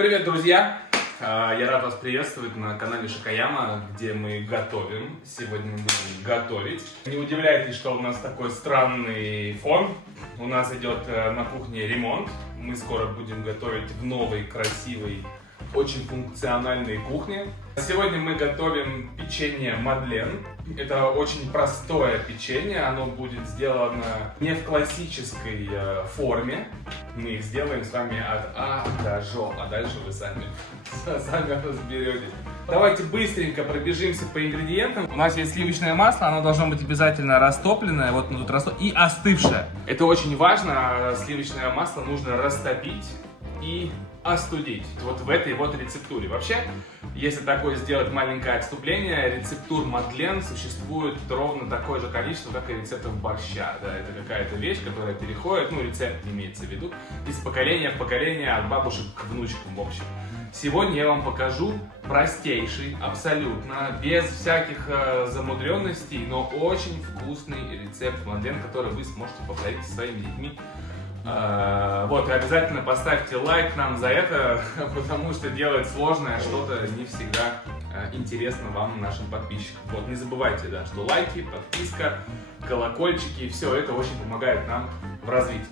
Привет, друзья! Я рад вас приветствовать на канале Шокояма, где мы готовим. Сегодня мы будем готовить. Не удивляйтесь, что у нас такой странный фон. У нас идет на кухне ремонт. Мы скоро будем готовить в новой, красивой, очень функциональной кухне. Сегодня мы готовим печенье Мадлен. Это очень простое печенье. Оно будет сделано не в классической форме. Мы их сделаем с вами от А до Ж, а дальше вы сами разберетесь. Давайте быстренько пробежимся по ингредиентам. У нас есть сливочное масло, оно должно быть обязательно растопленное, вот оно тут и остывшее. Это очень важно, сливочное масло нужно растопить и остудить. Вот в этой вот рецептуре. Вообще, если такое сделать маленькое отступление, рецептур Мадлен существует ровно такое же количество, как и рецептов борща. Да, это какая-то вещь, которая переходит, рецепт имеется в виду, из поколения в поколение, от бабушек к внучкам, в общем. Сегодня я вам покажу простейший, абсолютно, без всяких замудренностей, но очень вкусный рецепт Мадлен, который вы сможете повторить со своими детьми. Вот, и обязательно поставьте лайк нам за это, потому что делать сложное что-то не всегда интересно вам, нашим подписчикам. Вот, не забывайте, да, что лайки, подписка, колокольчики, все это очень помогает нам в развитии.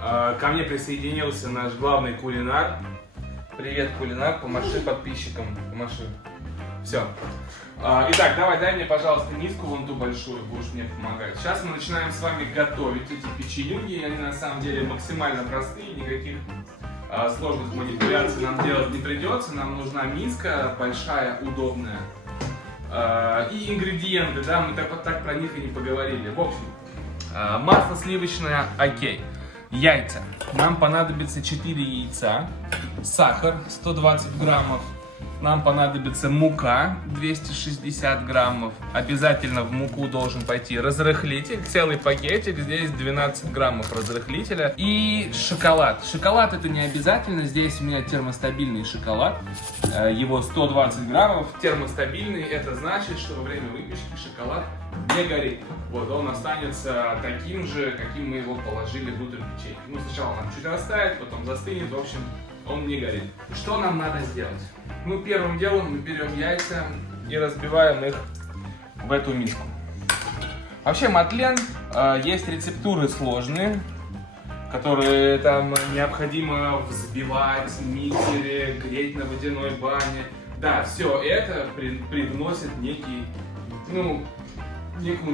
Ко мне присоединился наш главный кулинар. Привет, кулинар, помаши подписчикам, помаши. Все. Итак, дай мне, пожалуйста, миску вон ту большую, будешь мне помогать. Сейчас мы начинаем с вами готовить эти печенюги. Они на самом деле максимально простые, никаких сложных манипуляций нам делать не придется. Нам нужна миска большая, удобная. И ингредиенты, да, мы так про них и не поговорили. В общем, масло сливочное, окей. Яйца. Нам понадобится 4 яйца, сахар 120 граммов. Нам понадобится мука 260 граммов. Обязательно в муку должен пойти разрыхлитель. Целый пакетик, здесь 12 граммов разрыхлителя. И шоколад. Шоколад это не обязательно. Здесь у меня термостабильный шоколад. Его 120 граммов. Термостабильный это значит, что во время выпечки шоколад не горит. Вот он останется таким же, каким мы его положили внутрь печенья. Сначала нам чуть растает, потом застынет. В общем, он не горит. Что нам надо сделать? Первым делом мы берем яйца и разбиваем их в эту миску. Вообще, Мадлен есть рецептуры сложные, которые там необходимо взбивать в миксере, греть на водяной бане. Да, все это привносит некую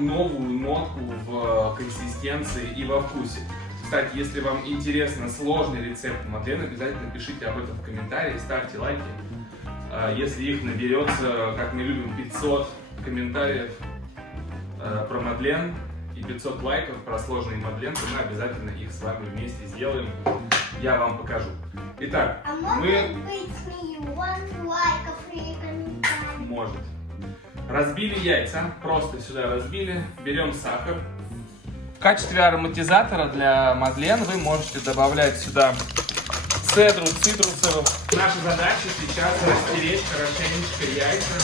новую нотку в консистенции и во вкусе. Кстати, если вам интересно сложный рецепт Мадлен, обязательно пишите об этом в комментарии, ставьте лайки. Если их наберется, как мы любим, 500 комментариев про Мадлен и 500 лайков про сложный Мадлен, то мы обязательно их с вами вместе сделаем. Я вам покажу. Итак, мы... миллион лайков и комментариев? Может. Разбили яйца, просто сюда разбили, берем сахар. В качестве ароматизатора для Мадлен вы можете добавлять сюда цедру цитрусовых. Наша задача сейчас растереть хорошенечко яйца.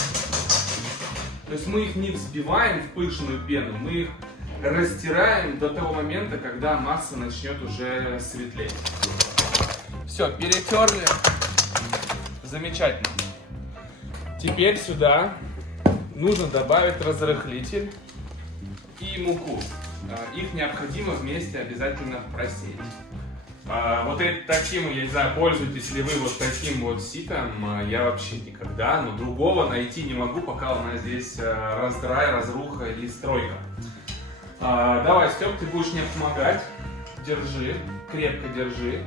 То есть мы их не взбиваем в пышную пену, мы их растираем до того момента, когда масса начнет уже светлеть. Все, перетерли. Замечательно. Теперь сюда нужно добавить разрыхлитель и муку. Их необходимо вместе обязательно просеять. Вот таким, я не знаю, пользуетесь ли вы вот таким вот ситом, я вообще никогда, но другого найти не могу, пока у нас здесь раздрай, разруха и стройка. Давай, Степ, ты будешь мне помогать. Держи, крепко держи.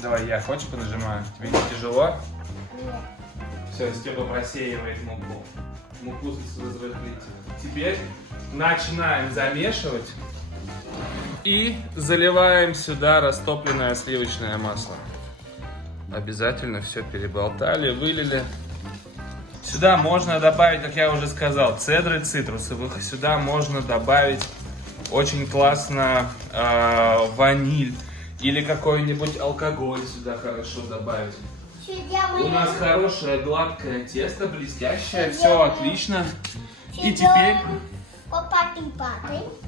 Давай я, хочешь, понажимаю? Тебе не тяжело? Нет. Все, Степа просеивает муку. Муку с разрыхлителем. Теперь начинаем замешивать. И заливаем сюда растопленное сливочное масло. Обязательно все переболтали, вылили. Сюда можно добавить, как я уже сказал, цедры цитрусовых. Сюда можно добавить очень классно ваниль. Или какой-нибудь алкоголь сюда хорошо добавить. У нас хорошее гладкое тесто, блестящее, все отлично. И теперь...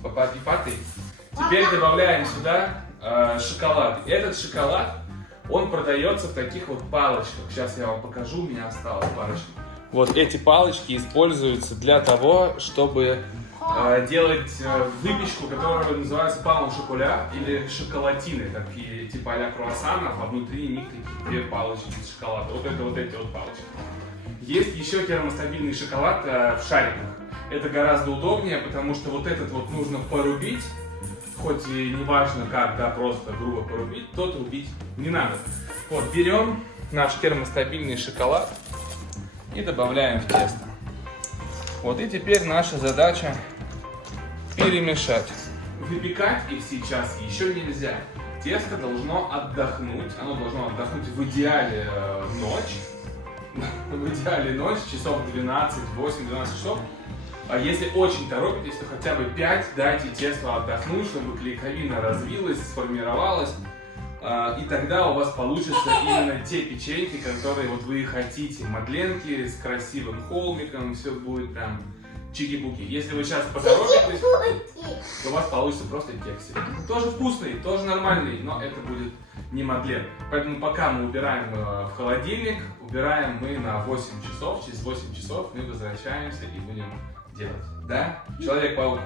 Папати-пати. Теперь добавляем сюда шоколад. Этот шоколад Он продается в таких вот палочках. Сейчас я вам покажу, у меня осталась парочка. Вот эти палочки используются для того, чтобы делать выпечку, которая называется паун-шоколя или шоколатины, такие типа а-ля круассанов, а внутри них такие две палочки из шоколада. Вот это вот эти вот палочки. Есть еще термостабильный шоколад в шариках. Это гораздо удобнее, потому что вот этот вот нужно порубить, хоть и не важно как, да, просто грубо порубить, тот рубить не надо. Вот, берем наш термостабильный шоколад и добавляем в тесто. Вот и теперь наша задача перемешать. Выпекать их сейчас еще нельзя. Тесто должно отдохнуть, оно должно отдохнуть в идеале ночь. В идеале ночь, часов 12, 8-12 часов. А если очень торопитесь, то хотя бы 5 дайте тесту отдохнуть, чтобы клейковина развилась, сформировалась. И тогда у вас получатся именно те печеньки, которые вот вы хотите. Мадленки с красивым холмиком, все будет прям чики-буки. Если вы сейчас поторопитесь, то у вас получится просто кексик. Тоже вкусный, тоже нормальный, но это будет не мадлен. Поэтому пока мы убираем в холодильник, убираем мы на 8 часов. Через 8 часов мы возвращаемся и будем делать. Да? Человек-паук.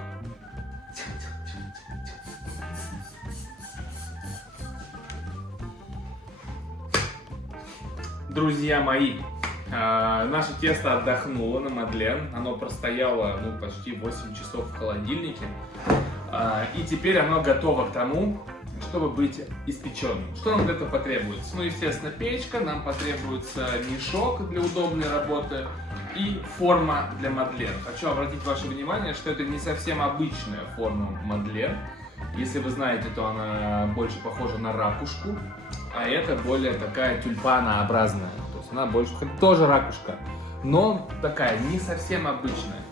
Друзья мои, наше тесто отдохнуло на мадлен. Оно простояло почти 8 часов в холодильнике. И теперь оно готово к тому, чтобы быть испеченным. Что нам для этого потребуется? Естественно, печка, нам потребуется мешок для удобной работы и форма для мадлен. Хочу обратить ваше внимание, что это не совсем обычная форма мадлен. Если вы знаете, то она больше похожа на ракушку, а это более такая тюльпанообразная. То есть она больше тоже ракушка, но такая не совсем обычная.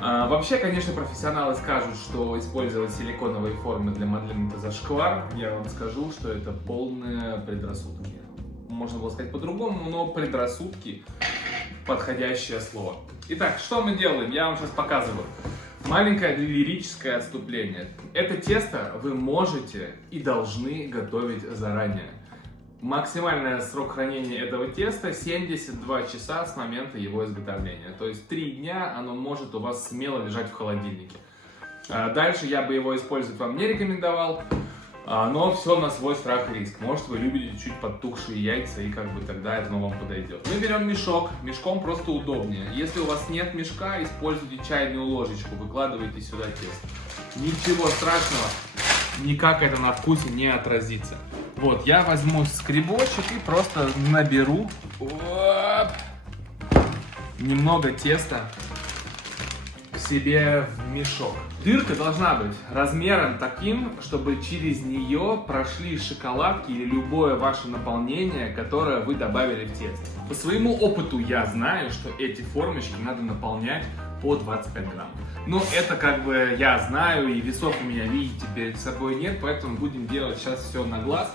Вообще, конечно, профессионалы скажут, что использовать силиконовые формы для мадлен это зашквар. Я вам скажу, что это полные предрассудки. Можно было сказать по-другому, но предрассудки — подходящее слово. Итак, что мы делаем? Я вам сейчас показываю. Маленькое лирическое отступление. Это тесто вы можете и должны готовить заранее. Максимальный срок хранения этого теста 72 часа с момента его изготовления. То есть 3 дня оно может у вас смело лежать в холодильнике. Дальше я бы его использовать вам не рекомендовал, но все на свой страх и риск. Может, вы любите чуть подтухшие яйца, и тогда это вам подойдет. Мы берем мешок, мешком просто удобнее. Если у вас нет мешка, используйте чайную ложечку, выкладывайте сюда тесто. Ничего страшного, никак это на вкусе не отразится. Вот, я возьму скребочек и просто наберу немного теста к себе в мешок. Дырка должна быть размером таким, чтобы через нее прошли шоколадки или любое ваше наполнение, которое вы добавили в тесто. По своему опыту я знаю, что эти формочки надо наполнять по 25 грамм. Но это я знаю, и весов у меня, видите, перед собой нет, поэтому будем делать сейчас все на глаз.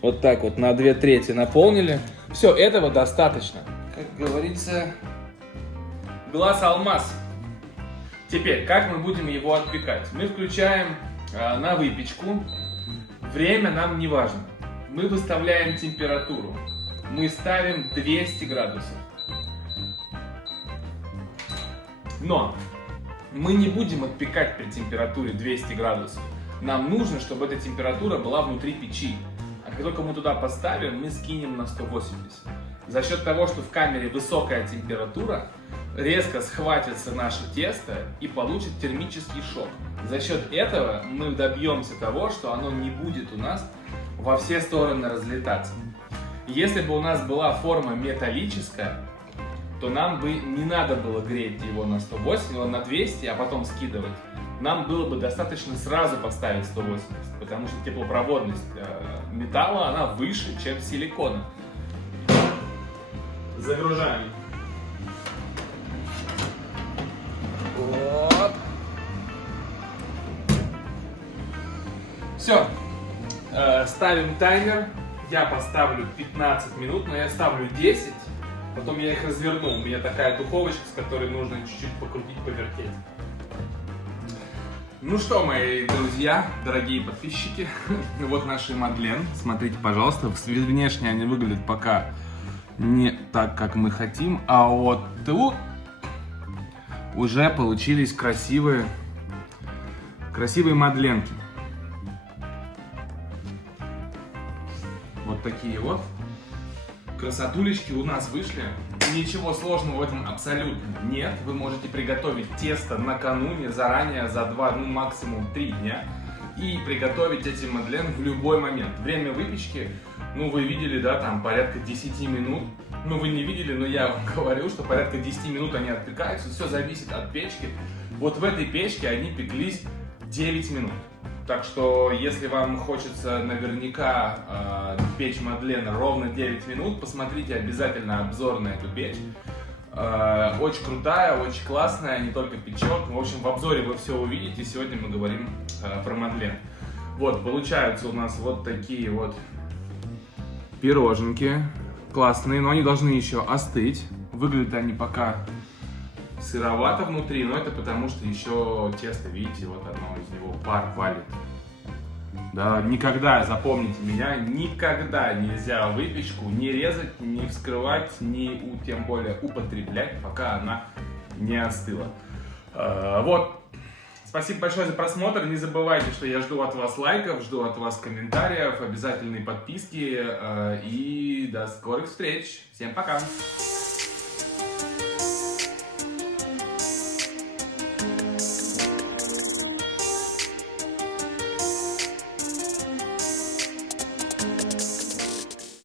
Вот так вот на 2/3 наполнили. Все, этого достаточно. Как говорится, глаз алмаз. Теперь, как мы будем его отпекать? Мы включаем на выпечку. Время нам не важно. Мы выставляем температуру. Мы ставим 200 градусов. Но мы не будем отпекать при температуре 200 градусов. Нам нужно, чтобы эта температура была внутри печи. А как только мы туда поставим, мы скинем на 180. За счет того, что в камере высокая температура, резко схватится наше тесто и получит термический шок. За счет этого мы добьемся того, что оно не будет у нас во все стороны разлетаться. Если бы у нас была форма металлическая, то нам бы не надо было греть его на 180, на 200, а потом скидывать. Нам было бы достаточно сразу поставить 180, потому что теплопроводность металла, она выше, чем силикона. Загружаем. Вот. Все. Ставим таймер. Я поставлю 15 минут, но я ставлю 10. Потом я их разверну. У меня такая духовочка, с которой нужно чуть-чуть покрутить, повертеть. Ну что, мои друзья, дорогие подписчики, вот наши мадлен. Смотрите, пожалуйста, внешне они выглядят пока не так, как мы хотим, а вот тут уже получились красивые мадленки. Вот такие вот красотулечки у нас вышли. Ничего сложного в этом абсолютно нет. Вы можете приготовить тесто накануне, заранее, за 2, ну максимум 3 дня. И приготовить эти мадлен в любой момент. Время выпечки, ну вы видели, да, там порядка 10 минут. Ну вы не видели, но я вам говорю, что порядка 10 минут они отпекаются. Все зависит от печки. Вот в этой печке они пеклись 9 минут. Так что, если вам хочется наверняка печь мадлен ровно 9 минут, посмотрите обязательно обзор на эту печь. Очень крутая, очень классная, не только печет. В общем, в обзоре вы все увидите. Сегодня мы говорим про мадлен. Вот, получаются у нас вот такие вот пироженки. Классные, но они должны еще остыть. Выглядят они пока сыровато внутри, но это потому что еще тесто, видите, вот одно из него пар валит. Да, никогда, запомните меня, никогда нельзя выпечку не резать, не вскрывать, тем более употреблять, пока она не остыла. Вот. Спасибо большое за просмотр. Не забывайте, что я жду от вас лайков, жду от вас комментариев, обязательные подписки. И до скорых встреч. Всем пока.